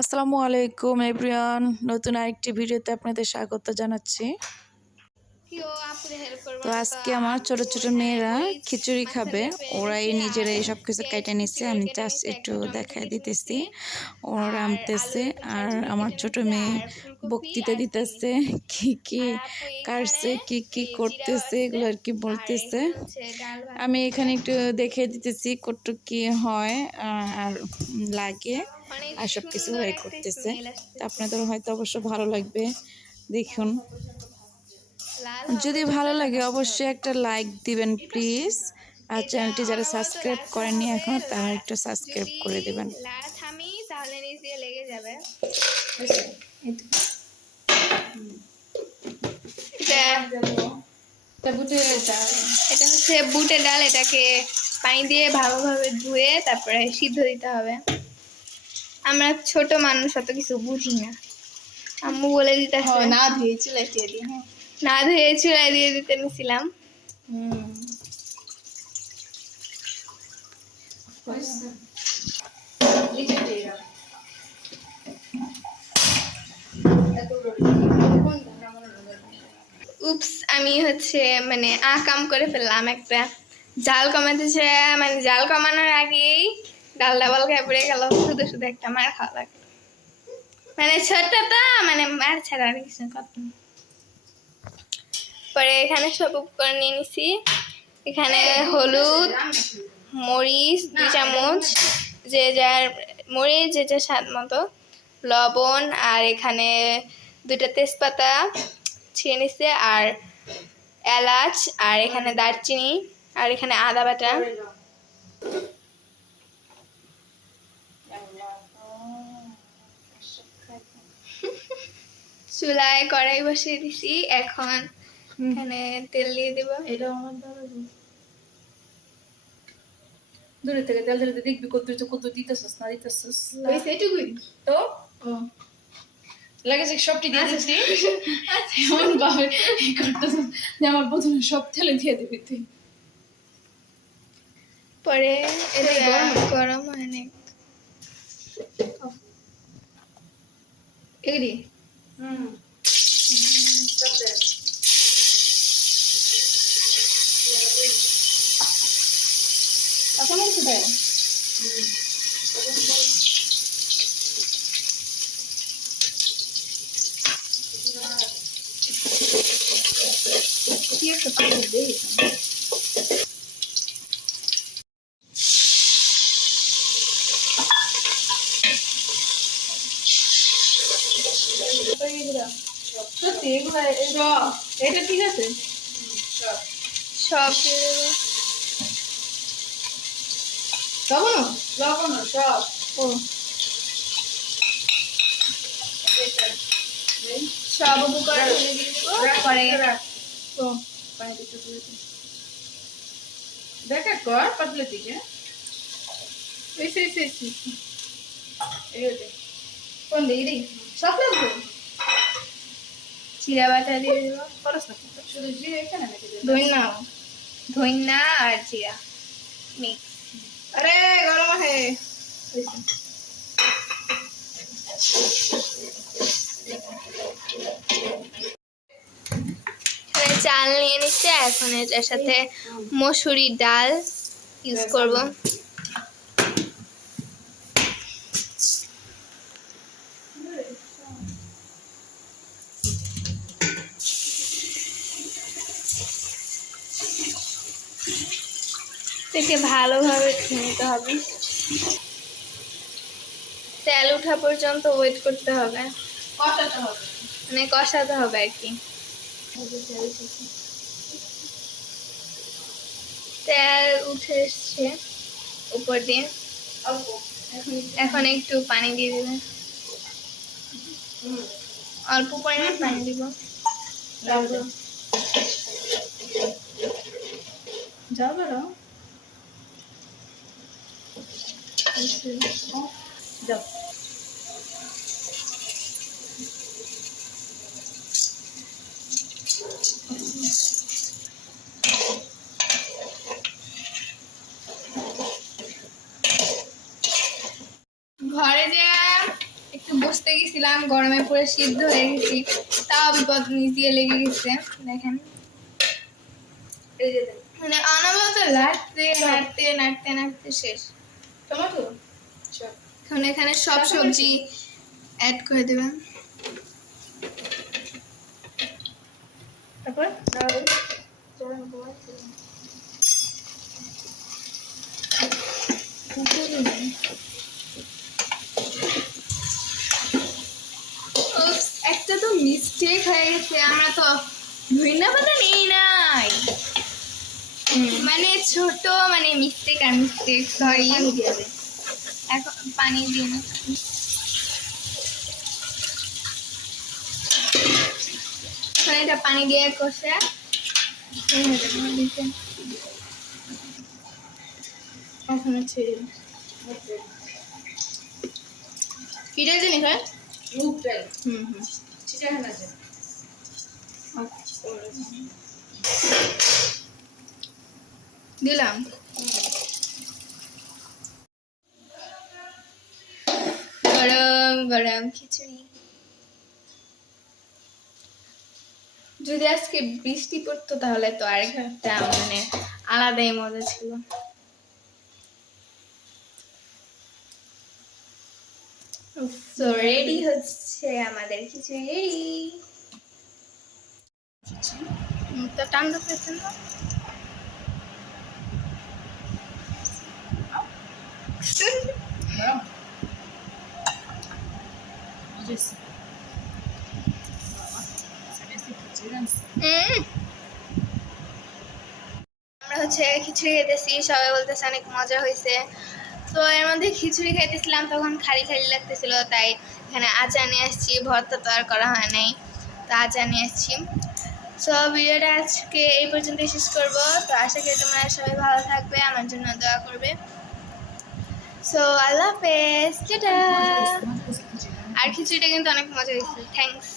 আসসালামু আলাইকুম এভরিওয়ান, নতুন আরেকটি ভিডিওতে আপনাদের স্বাগত জানাচ্ছি। তো আজকে আমার ছোট ছোট মেয়েরা খিচুড়ি খাবে, ওরাই নিজেরাই সব কিছু কেটে নিচ্ছে। আমি জাস্ট একটু দেখাই দিতেছি, ওরা রাঁধতেছে আর আমার ছোট মেয়ে বক্তৃতা দিতেছে, কি কি কাটছে, কি কি করতেছে, এগুলো আর কি বলতেছে। আমি এখানে একটু দেখে দিতেছি কতটুকু কি হয় আর লাগে আর সব কিছু ওরাই করতেছে। তো আপনাদের হয়তো অবশ্য ভালো লাগবে, দেখুন। যদি ভালো লাগে অবশ্যই একটা লাইক দিবেন প্লিজ, আর চ্যানেলটি যারা সাবস্ক্রাইব করেননি এখন তারা একটু সাবস্ক্রাইব করে দেবেন। থামি তাহলে নিচ দিয়ে লেগে যাবে। এটা হচ্ছে বুটের ডাল, এটাকে পানি দিয়ে ভালোভাবে ধুয়ে তারপরে সিদ্ধ দিতে হবে। আমরা ছোট মানুষ অত কিছু বুঝি না, আম্মু বলে দিতে না ধুয়ে চুলাই দিয়ে দিই। না ধুয়ে চুলায় দিয়ে দিতে নিছিলাম। উপস, আমি হচ্ছে মানে কাম করে ফেললাম একটা। জাল কমাতেছে, মানে জাল কমানোর আগেই ডাল ডাবল খেয়ে পড়ে গেল, শুধু শুধু একটা মার খাওয়া লাগলো। মানে ছোট্ট তো, মানে মার ছাড়া আর কিছু কথা না। পরে এখানে সব উপকরণ নিয়ে নিছি। এখানে হলুদ, মরিচ 2 চামচ, যে যার মরিচ যে যার স্বাদ মতো, লবণ, আর এখানে 2টা তেজপাতা ছিঁড়ে নিচ্ছে, আর এলাচ, আর এখানে দারচিনি, আর এখানে আদা বাটা। চুলায় কড়াই বসিয়ে দিছি, এখন এখানে তেল দিয়ে দেব। এটা আমার দাদা দূরে থেকে তেল দিলে দেখবি কত দিতেছস না দিতেছস। এইটুকুই তো লাগে যে সবটি দিয়ে দিচ্ছি, এমন ভাবে করতেছস যে আমার প্রথমে সব তেলে দিয়ে দিবি তুই। পরে এটা গরম হয়নি এগি। এটা ঠিক আছে, সব দিয়ে দেবো। লবণ সব। সব উপকরণ ঢেলে দিয়ে দেবো। পরে দেখা কর পাতলে দিকে কোন দিকে সব লাগবে। জিরা বাটা দিয়ে দেবো, শুধু জিরে এখানে নাকি ধইনা আর জিরা মিক্স। আরে গরম আছে। চাল নিয়ে নিচ্ছে, এখন এটার সাথে মসুরির ডাল ইউজ করব। এটাকে ভালোভাবে নিতে হবে, তেল ওঠা পর্যন্ত ওয়েট করতে হবে, মানে কষাতে হবে আর কি। তেল উঠে এসছে উপর দিয়ে, এখন একটু পানি দিয়ে দেবে, অল্প পরিমাণ পানি দিব। ঘরে যে একটু বসতে গেছিলাম, গরমে পুরো সিদ্ধ হয়ে গেছি, তাও বিপদ নিজে লেগে গেছে। দেখেন মানে অনবরত নাড়তে নাড়তে নাড়তে নাড়তে শেষ। টমেটো এখন এখানে সব সবজি অ্যাড করে দেবেন। তারপর Oops, একটা তো মিস্টেক হয়ে গেছে, আমরা তো ধনিয়া পাতা নেই নাই, মানে ছোট মানে মিস্টেক আর মিস্টেক, সরি। এখন পানি দিয়ে না, এখন এটা পানি দিয়ে কষে ওখানে ছেড়ে কিটা জিনিস হয়। মুগটাই হুম হুম চিটাগাং আছে দিলাম। গরম গরম খিচুড়ি। যদি আজকে বৃষ্টি পড়তো তাহলে তো আরেকটা মানে আলাদাই মজা ছিল। তো রেডি হচ্ছে আমাদের খিচুড়ি। তো টান্দা পেয়েছেন না? আমরা হচ্ছে খিচুড়ি খেতেছি, সবাই বলতেছে অনেক মজা হয়েছে। তো এর মধ্যে খিচুড়ি খাইতেছিলাম, তখন খালি খালি লাগতেছিল, তাই এখানে আচার নিয়ে আসছি। ভর্তা তো আর করা হয় নাই, তো আচার নিয়ে আসছি। সো ভিডিওটা আজকে এই পর্যন্তই শেষ করবো। তো আশা করি তোমরা সবাই ভালো থাকবে, আমার জন্য দোয়া করবে। সো আল্লাহ হাফেজ, টাটা। আর খিচুড়িটা কিন্তু অনেক মজা হয়েছে, থ্যাংকস।